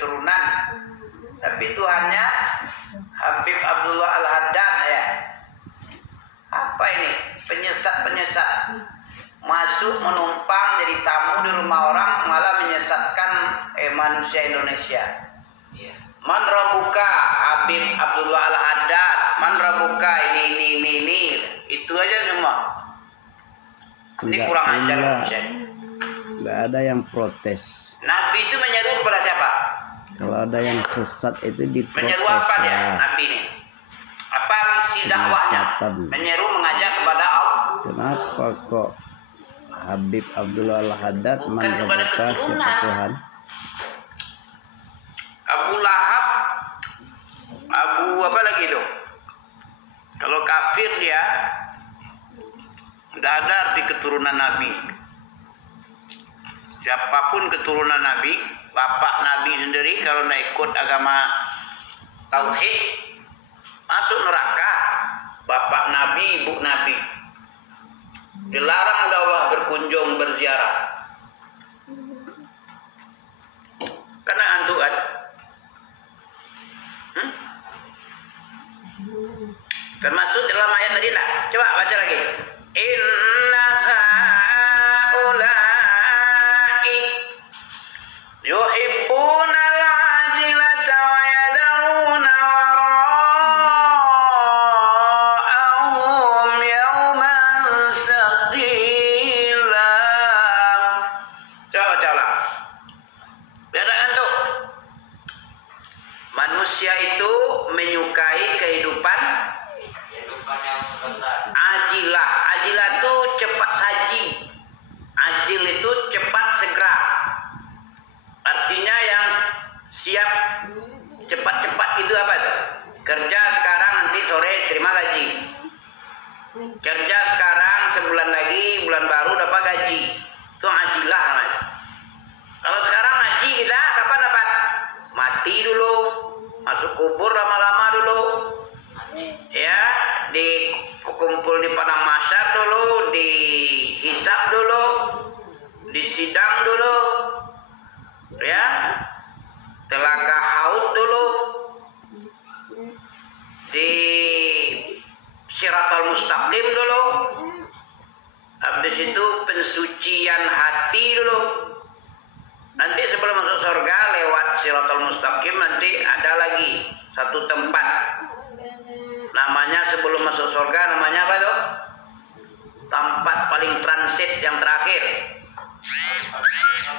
keturunan. Tapi Tuhannya Habib Abdullah Al-Haddad ya. Apa ini? Penyesat-penyesat. Masuk menumpang jadi tamu di rumah orang malah menyesatkan manusia Indonesia. Man rabbuka Habib Abdullah Al-Haddad. Man rabbuka ini. Itu aja semua. Ini kurang ajar manusia. Enggak ada yang protes. Nabi itu menyeru kepada siapa? Kalau ada yang sesat itu diprotes. Menyeru apa dia Nabi ini? Apa misi dakwahnya? Menyeru mengajak kepada Allah. Kenapa kok Habib Abdullah Al-Haddad mengebuka siapa Tuhan? Abu Lahab, Abu apa lagi itu? Kalau kafir dia tidak ada arti keturunan Nabi. Siapapun keturunan Nabi, bapak Nabi sendiri kalau tidak ikut agama Tauhid masuk neraka. Bapak Nabi, ibu Nabi dilarang oleh Allah berkunjung berziarah. Karena hantu kan? Termasuk dalam ayat tadi tak? Coba baca lagi. Inna haulai yuhibbuna al-ajilata wa yadharuna wara'ahum yawman thaqila. Coba. Bedakan tuh. Manusia itu menyukai kehidupan yang sebentar. Ajilah itu cepat saji. Ajil itu cepat segera. Artinya yang siap cepat-cepat itu apa itu? Kerja sekarang nanti sore terima gaji. Kerja sekarang sebulan lagi bulan baru dapat gaji. Itu ajilah namanya. Kalau sekarang gaji kita kapan dapat? Mati dulu, masuk kubur lama-lama dulu. Ya, dikumpul di padang mahsyar dulu, dihisab dulu, disidang dulu, ya, telaga haud dulu, di Siratal Mustaqim dulu, habis itu pensucian hati dulu. Nanti sebelum masuk surga lewat Siratal Mustaqim nanti ada lagi satu tempat. Namanya sebelum masuk surga namanya apa tuh? Tempat paling transit yang terakhir.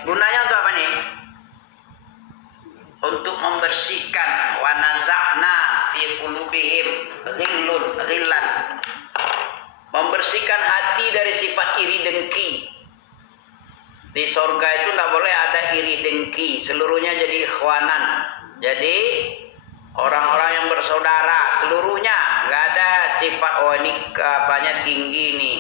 Gunanya untuk apa nih? Untuk membersihkan wa naza'na fi qulubihim ghillan. Membersihkan hati dari sifat iri dengki. Di surga itu tidak boleh ada iri dengki, seluruhnya jadi ikhwanan. Jadi orang-orang yang bersaudara seluruhnya, nggak ada sifat oh ini apanya tinggi nih,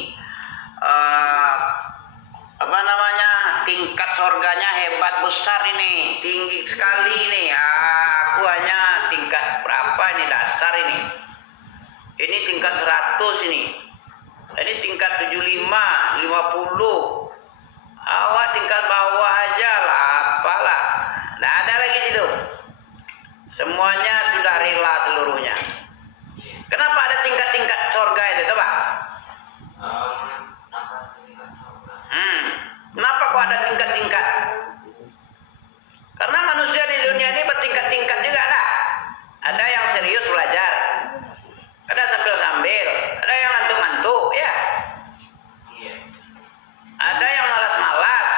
apa namanya tingkat surganya hebat besar ini, tinggi sekali nih. Aku hanya tingkat berapa ini dasar ini tingkat 100 ini tingkat 75, 50. Awak tingkat bawah aja lah, apalah, nggak ada lagi situ. Semuanya sudah rela seluruhnya. Kenapa ada tingkat-tingkat surga itu, coba? Kenapa kok ada tingkat-tingkat? Karena manusia di dunia ini bertingkat-tingkat juga lah. Ada yang serius belajar, ada sambil-sambil, ada yang ngantuk-ngantuk, ya. Ada yang malas-malas,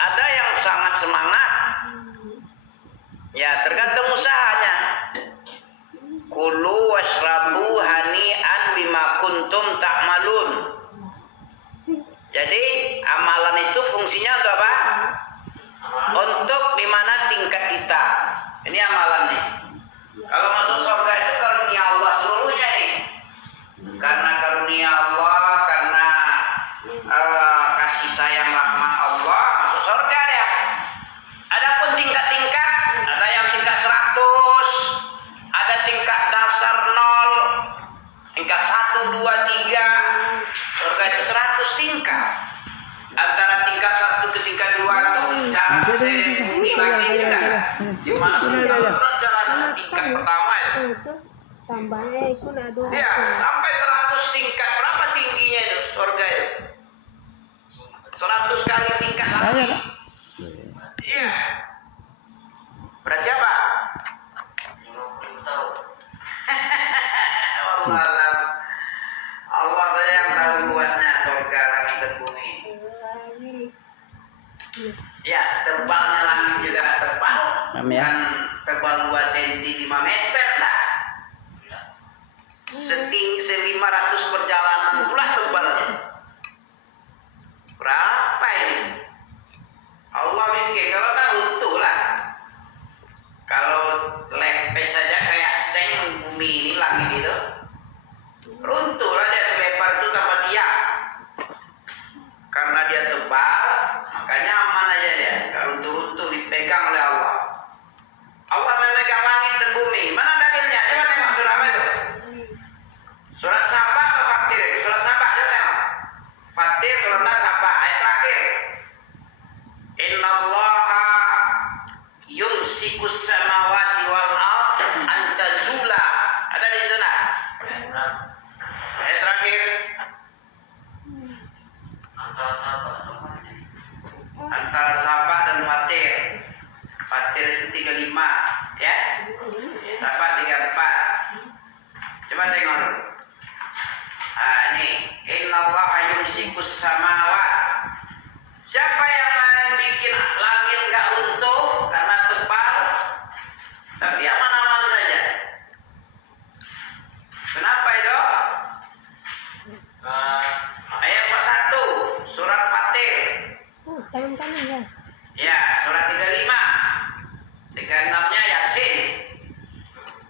ada yang sangat semangat. Ya, tergantung usahanya. Kulu washrabu hani'an bima kuntum ta'malun. Jadi amalan itu fungsinya untuk apa? Untuk dimana tingkat kita. Ini amalannya. Kalau masuk surga itu karunia Allah seluruhnya nih. Karena karunia Allah, karena kasih sayang rahmat Allah, masuk surga dia. Adapun tingkat-tingkat, ada yang tingkat 100, ada tingkat dasar 0, tingkat 1, 2, 3. Surga itu 100 tingkat. Antara tingkat 1 ke tingkat 2 itu tidak senilai juga. Cuma kalau jalan tingkat pertama itu. Tambahnya itu ada. Ya, sampai 100 tingkat. Berapa tingginya itu surga itu? 100 kali tingkat lagi. Iya. Berarti apa? 50 tahun. Allah saja yang tahu luasnya surga, langit dan bumi. Ya, tebalnya langit juga tebal. Bukan tebal 2 cm 5 meter lah. Setinggi 500 perjalanan pula tebalnya. Berapa ini? Allah bikin kalau tak runtuh lah. Kalau lepes saja kayak seng bumi ini langit itu, runtuh lah dia selebar itu tanpa tiang. Karena dia tebal, makanya aman aja dia. Gak runtuh-runtuh, dipegang oleh Allah. Allah memegang langit dan bumi. Mana dalilnya? Coba tengok surah apa itu? Surat Saba atau Fatir? Surat Saba, coba tengok. Fatir kalau tidak Saba, ayat terakhir. Innallaha yumsikus samawati wal ard an tazula. Ada di sana. Ayat terakhir. Antara Saba dan Fatir. Fatir itu 35, ya. Saba 34. Coba tengok dulu. Ini innallaha yumsikus samawat. Siapa yang bikin langit enggak runtuh karena tebal, tapi aman-aman saja? Kenapa itu? Ayat 41 surat Fatir. Tangan ya. Ya, surat 35. 36-nya Yasin.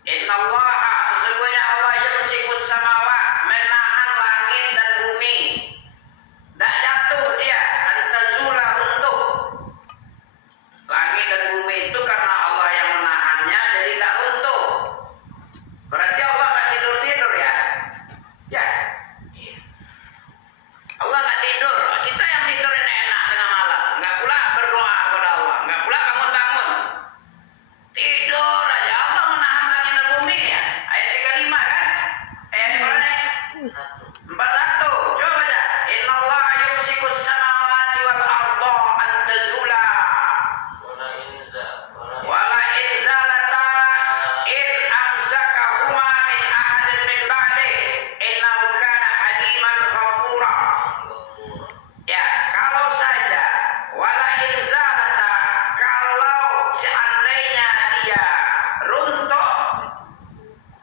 Innallaha, sesungguhnya Allah yumsikus samawat, menahan langit dan bumi. Tak jatuh dia, antazula runtuh. Langit dan bumi itu karena Allah yang menahannya, jadi tak runtuh. Berarti Allah nggak tidur-tidur ya? Ya. Allah nggak tidur. Kita yang tidur enak-enak tengah malam. Nggak pula berdoa kepada Allah. Nggak pula bangun-bangun. Tidur aja. Allah menahan langit dan bumi ya. Ayat 35 kan? Ayat berapa nih? 41. Coba baca. Innallaha yumsikus samawati wal arda an tazula. Wala in zalata in amsakahuma min ahadin min ba'di innahu kana haliman ghafura. Ya, kalau saja wala in zalata, kalau seandainya dia runtuh,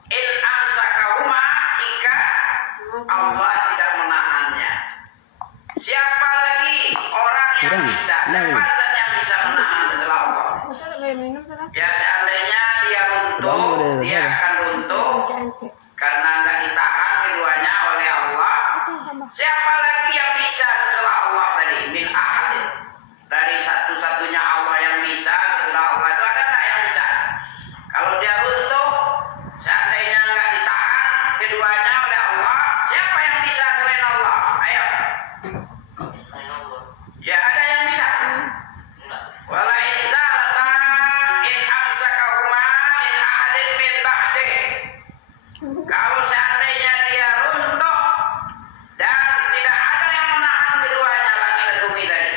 in amsakahuma, jika Allah tidak menahannya. Siapa lagi orang yang bisa? Siapa zat yang bisa menahan setelah Allah? Ya, seandainya dia runtuh, dia akan runtuh karena nggak ditahan keduanya oleh Allah. Siapa lagi yang bisa setelah Allah tadi? Min ahadin. Dari satu-satunya Allah yang bisa setelah Allah itu ada nggak yang bisa? Kalau dia runtuh, seandainya nggak ditahan keduanya oleh Allah, siapa yang bisa selain Allah? Ayo. Ya, ada yang bisa. Wala in zalata in amsakahuma min ahadin min ba'di. Kalau seandainya dia runtuh dan tidak ada yang menahan keduanya langit dan bumi tadi.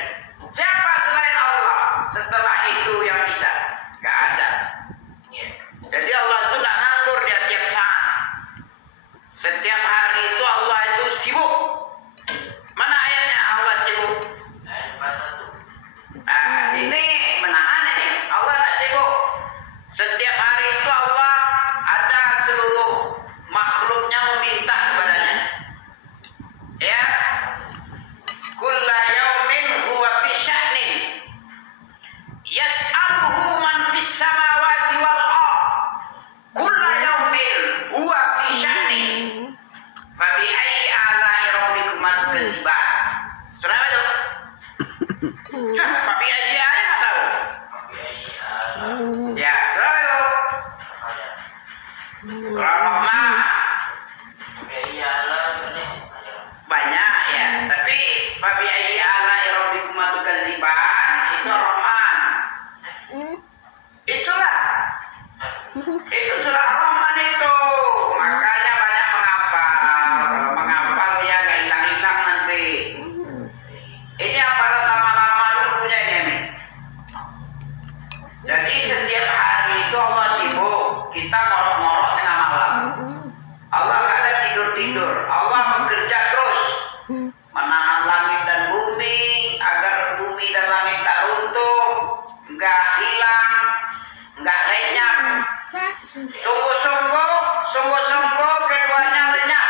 sungguh-sungguh keduanya lenyap.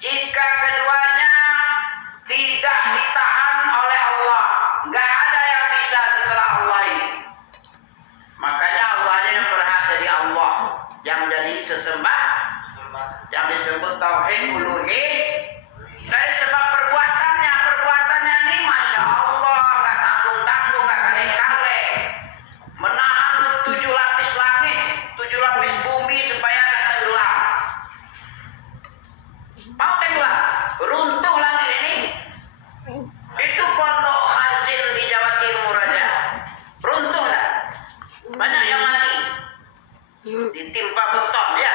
Jika keduanya tidak ditahan oleh Allah, nggak ada yang bisa setelah Allah ini. Makanya Allahnya yang berhak dari Allah, yang jadi sesembah, yang disebut tauhid uluhiyah. Dari sebab perbuatannya ini masya Allah, nggak tanggung-tanggung, nggak kaleng-kaleng, menahan 7 lapis langit, 7 lapis bumi supaya nggak tenggelam. Mau tenggelam, runtuh langit ini. Itu pondok hasil di Jawa Timur aja, runtuh dah. Banyak yang mati, ditimpa beton ya.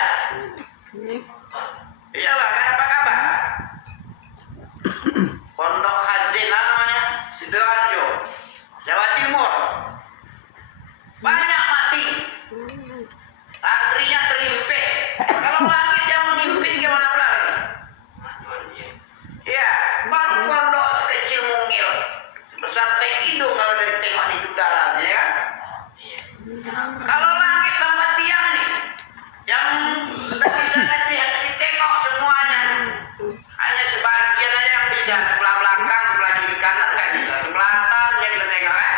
Iyalah, kayak apa kabar? Pondok Hazin namanya, Sidoarjo, Jawa Timur. Banyak mati. Santrinya terimpit. Kalau langit yang mengimpit gimana pula lagi? Ya, baru pondok sekecil mungil, sebesar teh hidung kalau dari tengok di udara, ya kan? Kalau langit tambah tiang nih, yang tidak bisa ditengok semuanya, hanya sebagian aja yang bisa, sebelah belakang, sebelah kiri kanan nggak bisa, sebelah atas yang kita tengok kan,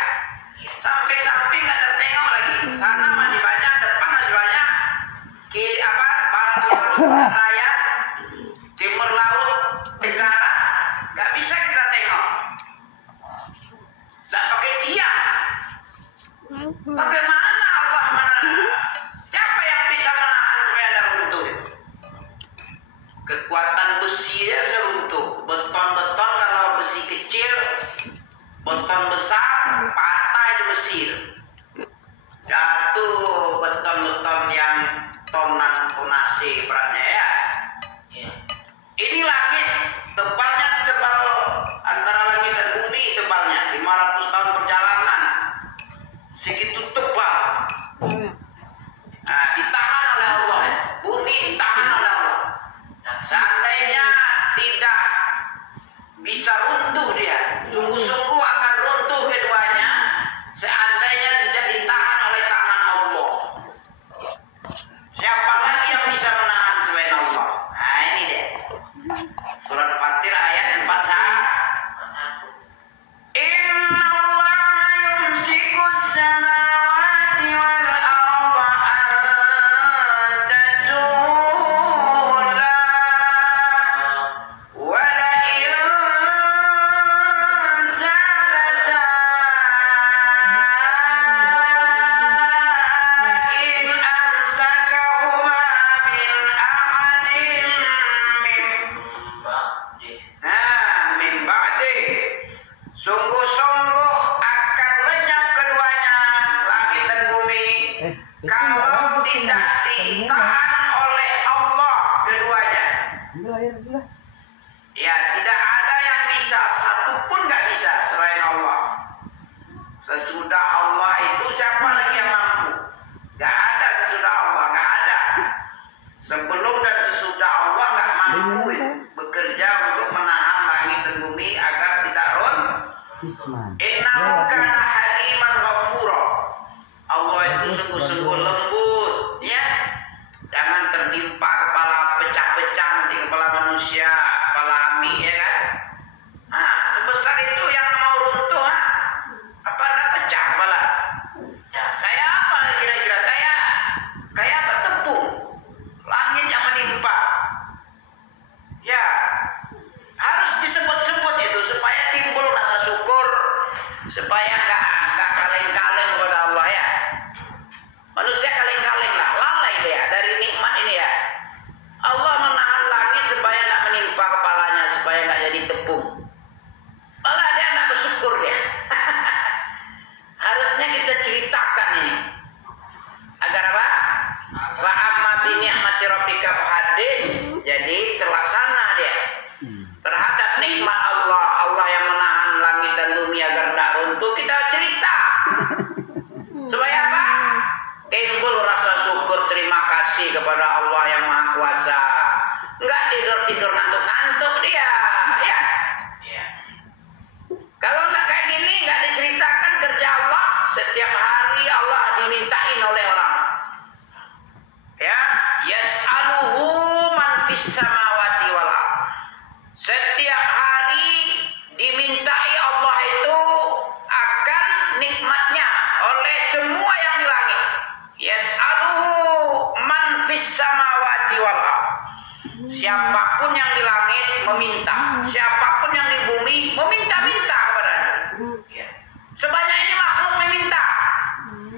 samping-samping nggak tertengok lagi, sana masih banyak, depan masih banyak, barat laut, raya, timur laut, tenggara, nggak bisa kita tengok, nggak pakai tiang. Bagaimana Allah menahan? Siapa yang bisa menahan supaya tidak runtuh? Kekuatan besi dia bisa runtuh. Beton-beton kalau besi kecil, beton besar patah itu besi. Jatuh beton-beton yang tonase beratnya ya. Ini langit tebalnya setebal antara langit dan bumi, tebalnya 500 tahun perjalanan. Segitu tebal. Nah, ditahan oleh Allah. Bumi ditahan oleh Allah. Seandainya tidak bisa runtuh dia, sungguh-sungguh akan runtuh keduanya. Seandainya tidak ditahan oleh tangan Allah. Siapa lagi yang bisa menahan selain Allah? Nah, ini dia. Surat Fatir ayat 41. Inna Allah yumsikus samawati wal arda an tazula wa la in zalata in amsakahuma min ahadin min ba'di. Sungguh-sungguh akan lenyap keduanya, langit dan bumi, kalau tidak ditahan oleh Allah keduanya. Ya, tidak ada yang bisa, satupun nggak bisa selain Allah. Sesudah Allah itu siapa lagi yang mampu? Nggak ada sesudah Allah, nggak ada. Sebelum dan sesudah Allah nggak mampu bekerja untuk menahan langit dan bumi agar tidak runtuh. Innahu kana haliman ghafura. Allah itu sungguh-sungguh lembut, ya. Jangan tertimpa kepala pecah-pecah nanti kepala manusia, kepala ami, ya kan? Nah, sebesar itu yang mau runtuh, apa anda pecah kepala? Ya, kayak apa kira-kira? Kayak apa? Tepung, langit yang menimpa. Ya, harus disebut-sebut itu supaya timbul rasa syukur, supaya nggak kaleng-kaleng kepada Allah ya. Manusia kaleng-kaleng lah, lalai dia dari nikmat ini ya. Allah menahan langit supaya nggak menimpa kepalanya, supaya nggak jadi tepung. Malah dia nggak bersyukur dia. Harusnya kita ceritakan ini agar apa? Fa'amma bi ni'mati rabbika fahadis. Jadi terlaksana dia terhadap nikmat Allah, Allah yang menahan langit dan bumi agar tidak runtuh. Kita cerita supaya apa? Timbul rasa syukur, terima kasih kepada Allah yang Maha Kuasa. Enggak tidur ngantuk-ngantuk dia, ya. Kalau enggak kayak gini, enggak diceritakan kerja Allah, setiap hari Allah dimintain oleh orang. Ya, yas'alu samawati wal ard. Setiap hari dimintai Allah itu akan nikmatnya oleh semua yang di langit. Yas'aluhu man fis samawati wal ard. Siapapun yang di langit meminta, siapapun yang di bumi meminta-minta kepadanya. Ya. Sebanyak ini makhluk meminta.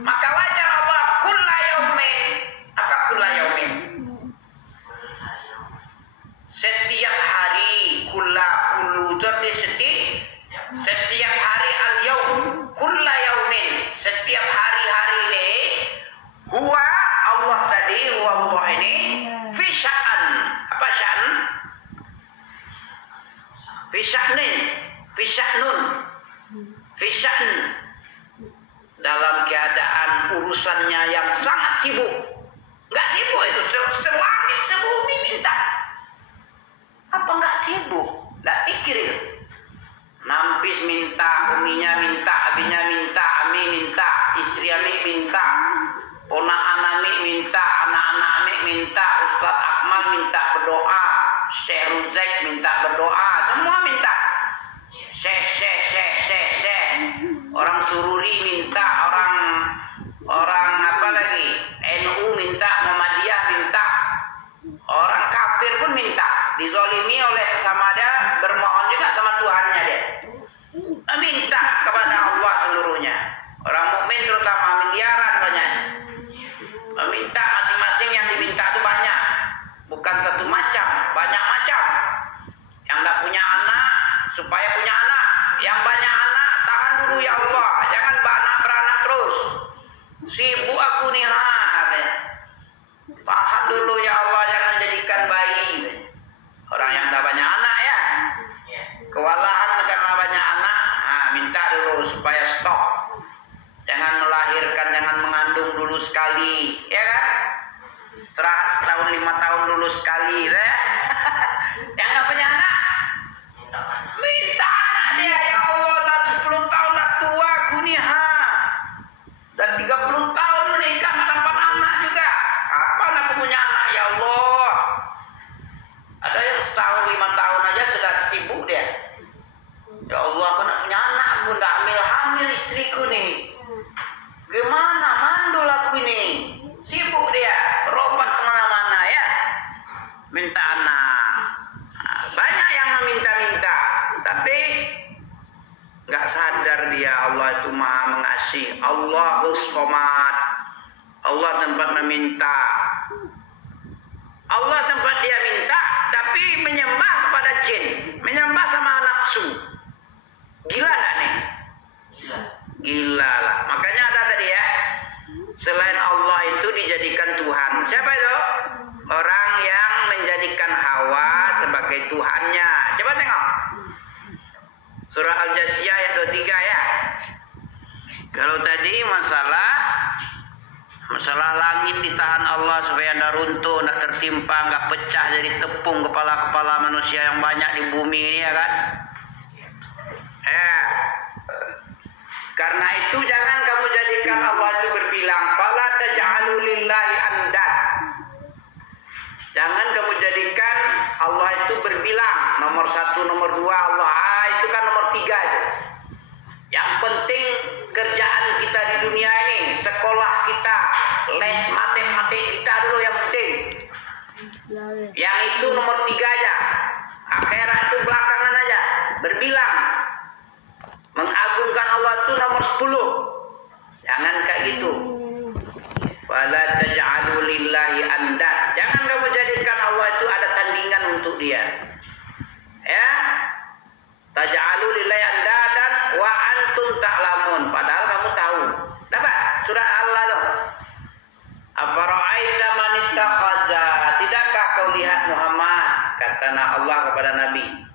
Maka wajar Allah kulla yaumin. Apa kulla yaumin? Setiap hari kulla kullu jadi setiap hari al yaum kulla yaumin. Setiap hari-hari ini huwa Allah tadi huwa Allah ini fi sya'an. Apa sya'an? Fi sya'nin, fi sya'nun. Fi sya'n. Dalam keadaan urusannya yang sangat sibuk. Enggak sibuk itu, selangit sebumi minta. Apa enggak sibuk? Enggak pikir itu. Nampis minta, uminya minta, abinya minta, ami minta, istri ami minta, ponakan ami minta, anak-anak ami minta, Ustaz Akmal minta berdoa, Syekh Ruzaik minta berdoa, semua minta. Syekh. Orang Sururi minta, orang apa lagi? NU minta, Muhammadiyah minta. Orang kafir pun minta. Dizolimi oleh sesama dia, bermohon juga sama Tuhannya dia. Minta kepada Allah seluruhnya. Orang mukmin terutama miliaran banyak. Meminta masing-masing yang diminta itu banyak. Bukan satu macam, banyak macam. Yang tidak punya anak supaya punya anak. Yang banyak anak tahan dulu ya Allah. Jangan beranak terus. Sibuk aku nih tahan dulu ya Allah, jangan jadikan bayi. Orang yang dah banyak anak ya. Kewalahan karena banyak anak. Minta dulu supaya stop. Jangan melahirkan, jangan mengandung dulu sekali, ya kan? Istirahat setahun 5 tahun dulu sekali, ya. Yang nggak punya anak, minta anak dia, ya Allah, dah 10 tahun dah tua aku nih, dan 30 tahun menikah nggak dapat anak juga. Kapan aku punya anak, ya Allah? Ada yang setahun 5 tahun aja sudah sibuk dia. Ya Allah, aku nak punya anak, aku ndak hamil istriku nih. Gimana mandul aku ini? Sibuk dia, berobat kemana-mana ya. Minta anak. Banyak yang meminta-minta, tapi nggak sadar dia Allah itu maha mengasihi. Allahus Somad. Allah tempat meminta. Allah tempat dia minta, tapi menyembah kepada jin, menyembah sama nafsu. Gila nggak nih? Gila lah. Makanya ada tadi ya, selain Allah itu dijadikan Tuhan. Siapa itu? Orang yang menjadikan Hawa sebagai Tuhannya. Coba tengok Surah Al-Jasiyah ayat 23 ya. Kalau tadi masalah langit ditahan Allah supaya tidak runtuh, tidak tertimpa, nggak pecah jadi tepung kepala-kepala manusia yang banyak di bumi ini ya kan. Karena itu jangan kamu jadikan Allah itu berbilang, fala taj'alu lillahi andad. Jangan kamu jadikan Allah itu berbilang, nomor 1, nomor 2 Allah. Itu kan nomor 3 itu. Yang penting kerjaan kita di dunia ini, sekolah kita, les matematik kita dulu yang penting. Yang itu nomor 3 aja. Akhirat itu belakangan aja. Berbilang. Mengagungkan Allah itu nomor 10. Jangan kayak gitu. Wala taj'alu lillahi andad. Jangan kamu jadikan Allah itu ada tandingan untuk dia. Ya. Taj'alu lillahi andadan wa antum ta'lamun. Padahal kamu tahu. Dapat surah Allah tuh. Afara'aita man ittakhadha. Tidakkah kau lihat Muhammad, kata Allah kepada Nabi,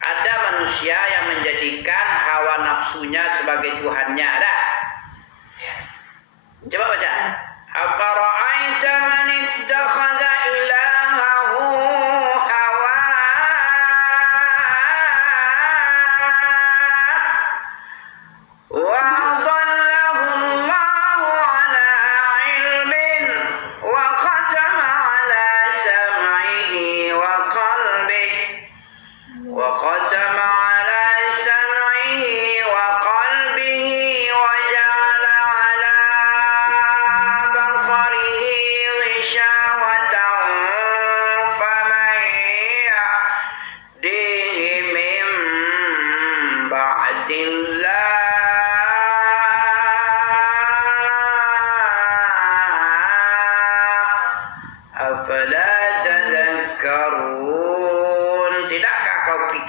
ada manusia yang menjadikan hawa nafsunya sebagai Tuhannya. Ada? Coba baca. Afara'aita man ittakhadha ilahahu hawa.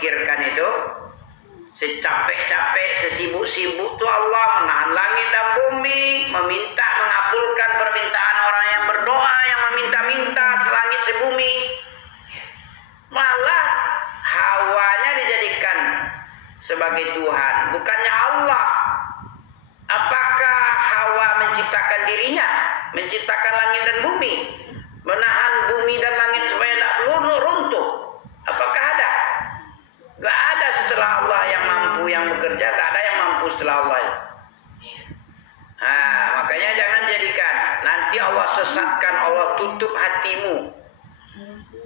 memikirkan itu, secapek-capek, sesibuk-sibuk tuh Allah menahan langit dan bumi, meminta mengabulkan permintaan orang yang berdoa, yang meminta-minta selangit sebumi. Malah Hawanya dijadikan sebagai Tuhan, bukannya Allah. Apakah Hawa menciptakan dirinya, menciptakan langit dan bumi, menahan bumi dan langit supaya tidak runtuh? Apakah ada? Gak ada setelah Allah yang mampu, yang bekerja. Gak ada yang mampu setelah Allah. Nah, makanya jangan jadikan. Nanti Allah sesatkan, Allah tutup hatimu.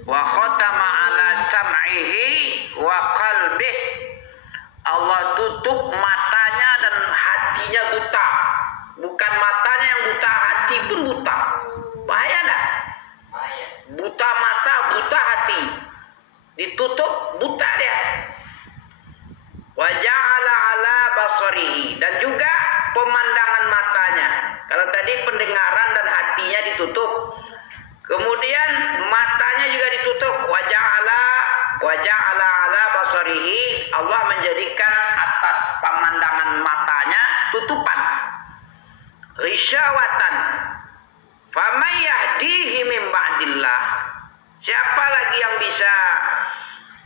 Wa khatama ala sam'ihi wa qalbih. Allah tutup matanya dan hatinya buta. Bukan matanya yang buta, hati pun buta. Bahaya enggak? Buta mata, buta hati. Ditutup, buta dia. Wa ja'ala ala basarihi, dan juga pemandangan matanya. Kalau tadi pendengaran dan hatinya ditutup, kemudian matanya juga ditutup. Wa ja'ala ala basarihi, Allah menjadikan atas pemandangan matanya tutupan. Risyawatan. Faman yahdihi min ba'dillah. Siapa lagi yang bisa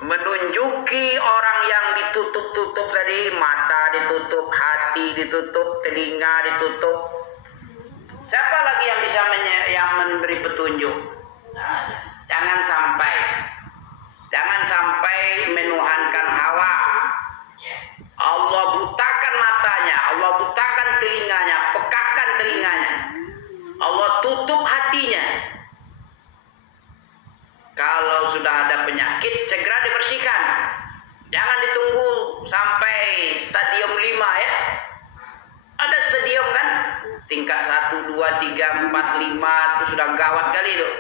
menunjuki orang yang ditutup-tutup tadi? Mata ditutup, hati ditutup, telinga ditutup. Siapa lagi yang bisa yang memberi petunjuk? Jangan sampai menuhankan hawa. Allah butakan matanya, Allah butakan telinganya, pekakan telinganya, Allah tutup hatinya. Kalau sudah ada penyakit, segera dibersihkan. Jangan ditunggu sampai stadium 5 ya. Ada stadium kan? Tingkat 1, 2, 3, 4, 5 itu sudah gawat kali itu.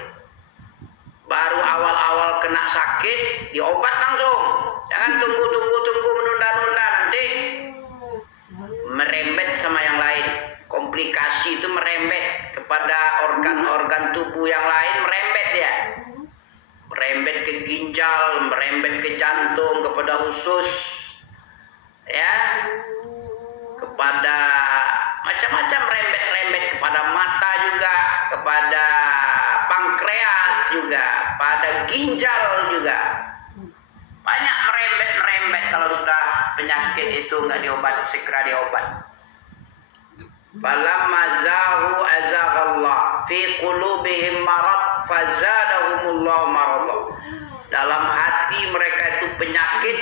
Baru awal-awal kena sakit, diobat langsung. Jangan tunggu menunda-nunda, nanti merembet sama yang lain. Komplikasi itu merembet kepada organ-organ tubuh yang lain, merembet dia. Merembet ke ginjal, merembet ke jantung, kepada usus, ya, kepada macam-macam merembet kepada mata juga, kepada pankreas juga, pada ginjal juga. Banyak merembet kalau sudah penyakit itu nggak diobat, segera diobat. Falamma zahu azaghallah fi qulubihim marad fazadahumullahu marad. Dalam hati mereka itu penyakit,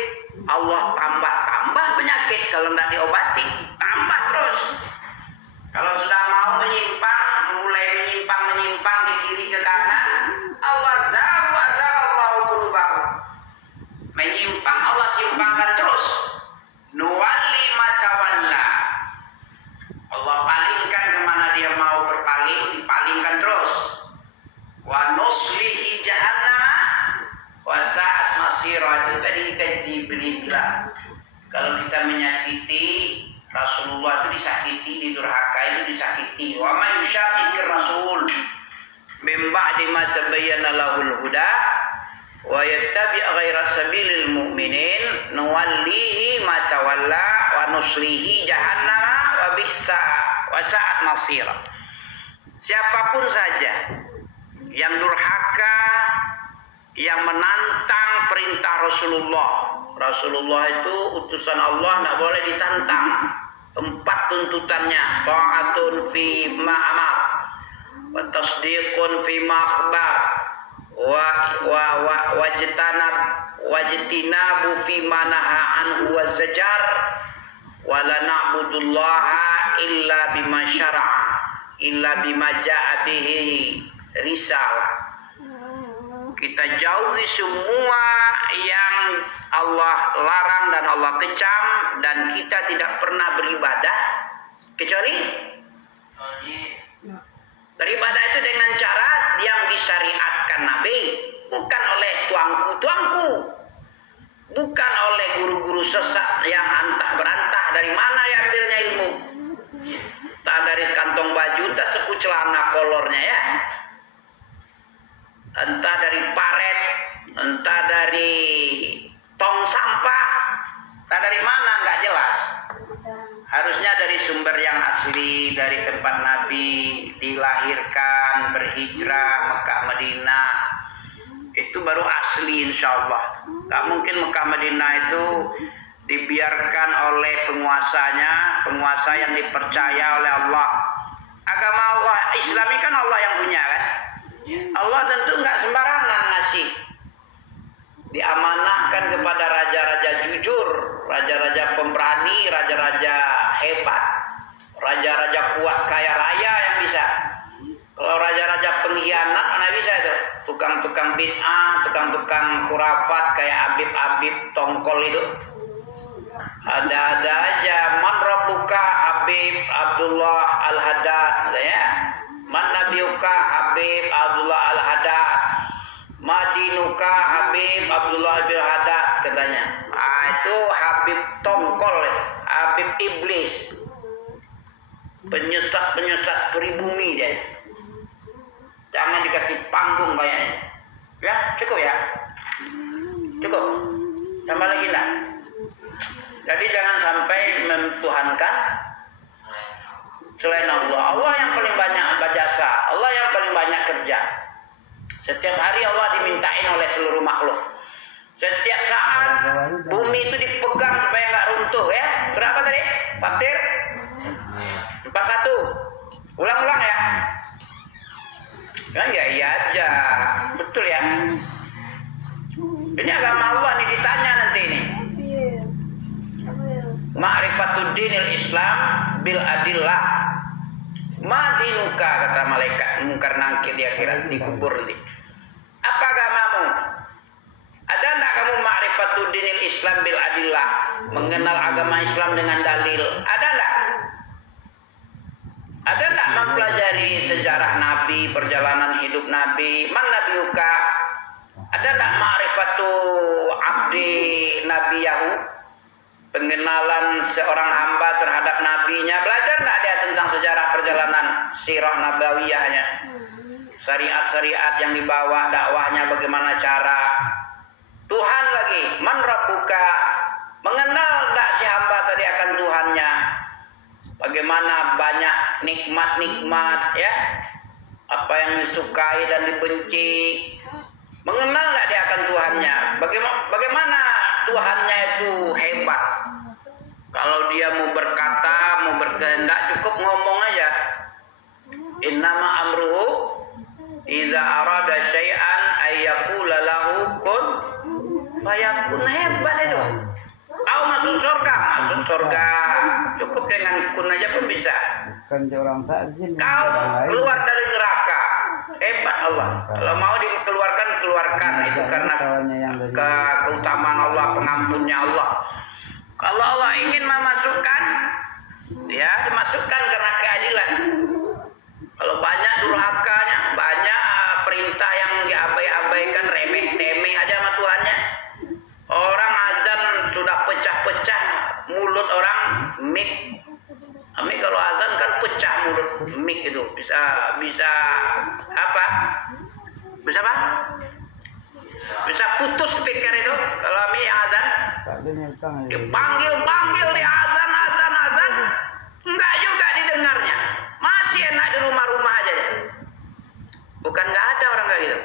Allah tambah penyakit. Kalau tidak diobati, tambah terus. Kalau sudah mau mulai menyimpang ke kiri ke kanan, Allah zahu azaghallahu qulubahum. Menyimpang, Allah simpangkan terus. Nuwalli matawalla. Allah palingkan kemana dia mau berpaling, dipalingkan terus. Wa nuslihi jahannam wa sa'at masira. Itu tadi dibilang. Kalau kita menyakiti Rasulullah itu disakiti, didurhaka itu disakiti. Wa man yushaqiqir rasul min ba'di ma tabayyana lahul huda wa yattabi' ghaira sabilil mu'minin nuwallihi ma tawalla wa nuslihi jahannam wa bi'sa wa sa'at masira. Siapapun saja yang durhaka, yang menantang perintah Rasulullah itu utusan Allah, tidak boleh ditantang. 4 tuntutannya: ta'atun fi ma'amar, wa tasdiqun fi ma'akhbar, wajtinabu fi manaha anhu wa zajar, wa la na'budullaha illa bima syara'a, illa bima ja'a bihi risalah. Kita jauhi semua yang Allah larang dan Allah kecam, dan kita tidak pernah beribadah kecuali beribadah itu dengan cara yang disyariatkan Nabi, bukan oleh tuangku, bukan oleh guru-guru sesat yang antah berantah. Dari mana dia ambilnya ilmu? Tak dari kantong baju, tak seku celana kolornya ya. Entah dari paret, entah dari tong sampah. Tak dari mana nggak jelas. Harusnya dari sumber yang asli, dari tempat Nabi dilahirkan, berhijrah Mekah Madinah. Itu baru asli insya Allah. Gak mungkin Mekah Madinah itu dibiarkan oleh penguasa yang dipercaya oleh Allah. Agama Allah, Islami kan Allah yang punya kan. Allah tentu nggak sembarangan ngasih. Diamanahkan kepada raja-raja jujur, raja-raja pemberani, raja-raja hebat, raja-raja kuat kaya raya yang bisa. Kalau raja-raja pengkhianat mana bisa itu? Tukang-tukang bid'ah, tukang-tukang khurafat kayak Habib tongkol itu. Ada-ada aja. Man rabbuka Habib Abdullah Al-Haddad, ya. Man nabiyuka Habib Abdullah Al-Haddad. Madinuka Habib Abdullah bin Haddad katanya. Itu Habib tongkol, Habib iblis. Penyesat pribumi dia. Jangan dikasih panggung kayaknya. Ya, cukup ya. Cukup. Tambah lagi enggak? Jadi jangan sampai mentuhankan selain Allah. Allah yang paling banyak berjasa, Allah yang paling banyak kerja. Setiap hari Allah dimintain oleh seluruh makhluk. Setiap saat bumi itu dipegang supaya nggak runtuh ya. Berapa tadi? Fatir? 41. Ulang-ulang ya. Kan ya iya aja. Betul ya. Ini agama Allah nih ditanya nanti ini. Ma'rifatuddinil Islam bil adillah. Madinuka kata malaikat mungkar nangkir di akhirat dikubur nanti. Apa agamamu? Ada enggak kamu ma'rifatuddinil Islam bil adillah? Mengenal agama Islam dengan dalil. Ada enggak? Ada enggak mempelajari sejarah Nabi, perjalanan hidup Nabi? Man nabiyuka? Ada enggak ma'rifatu abdi nabiyahu? Pengenalan seorang hamba terhadap nabinya. Belajar enggak dia tentang sejarah perjalanan sirah nabawiyahnya? Syariat-syariat yang dibawa, dakwahnya bagaimana cara. Tuhan lagi, man rabbuka? Mengenal enggak si hamba tadi akan Tuhannya? Bagaimana banyak nikmat-nikmat ya. Apa yang disukai dan dibenci. Mengenal enggak dia akan Tuhannya? Bagaimana Tuhannya itu hebat. Kalau dia mau berkata, mau berkehendak cukup ngomong aja. Innama amruhu idza arada syai'an ayyaqula lahu kun fayakun. Hebat itu. Kau masuk surga. Cukup dengan kun aja pun bisa. Bukan orang takzim. Kau keluar dari neraka. Hebat Allah. Kalau mau dikeluarkan, keluarkan. Itu karena keutamaan Allah, pengampunnya Allah. Kalau Allah ingin memasukkan, ya dimasukkan karena keadilan. Kalau banyak durhakanya, banyak perintah yang diabaikan, remeh-temeh aja sama Tuhannya. Orang azan sudah pecah-pecah mulut orang, mik. Mik kalau azan kan pecah mulut mik itu. Bisa apa? Bisa apa? Bisa putus speaker itu kalau mik yang azan. Dipanggil di azan. Enggak juga didengarnya. Masih enak di rumah-rumah aja deh. Bukan enggak ada orang kayak gitu.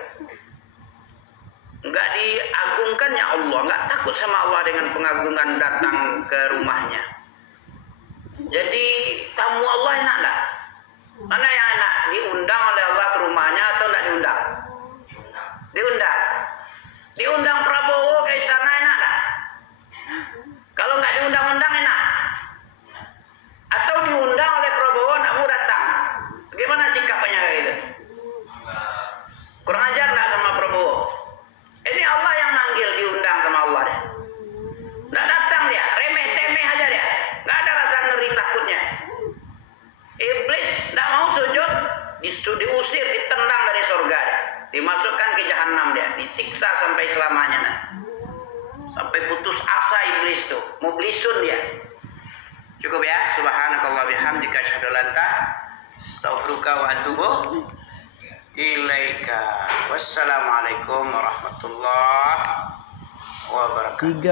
Enggak diagungkannya Allah, enggak takut sama Allah dengan pengagungan datang ke rumahnya. Jadi tamu Allah enak enggak? Mana yang enak? Diundang oleh Allah ke rumahnya atau enggak diundang? Diundang. Diundang Prabowo ke istana enak enggak? Kalau enggak diundang-undang enak. Atau diundang oleh Prabowo enggak mau datang. Bagaimana sikapnya kayak gitu? Kurang ajar enggak sama Prabowo? Ini Allah yang manggil, diundang sama Allah deh. Enggak datang dia, remeh-temeh aja dia. Enggak ada rasa ngeri takutnya. Iblis enggak mau sujud, diusir, ditendang dari surga dia. Dimasukkan ke jahanam dia, disiksa sampai selamanya. Sampai putus asa iblis tuh, mau belisun dia. Cukup ya, subhanakallah bihamdika asyhadu an la ilaha illa anta astaghfiruka wa atubu ilaika. Wassalamualaikum warahmatullahi wabarakatuh.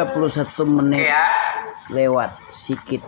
31 menit Oke ya. lewat sikit.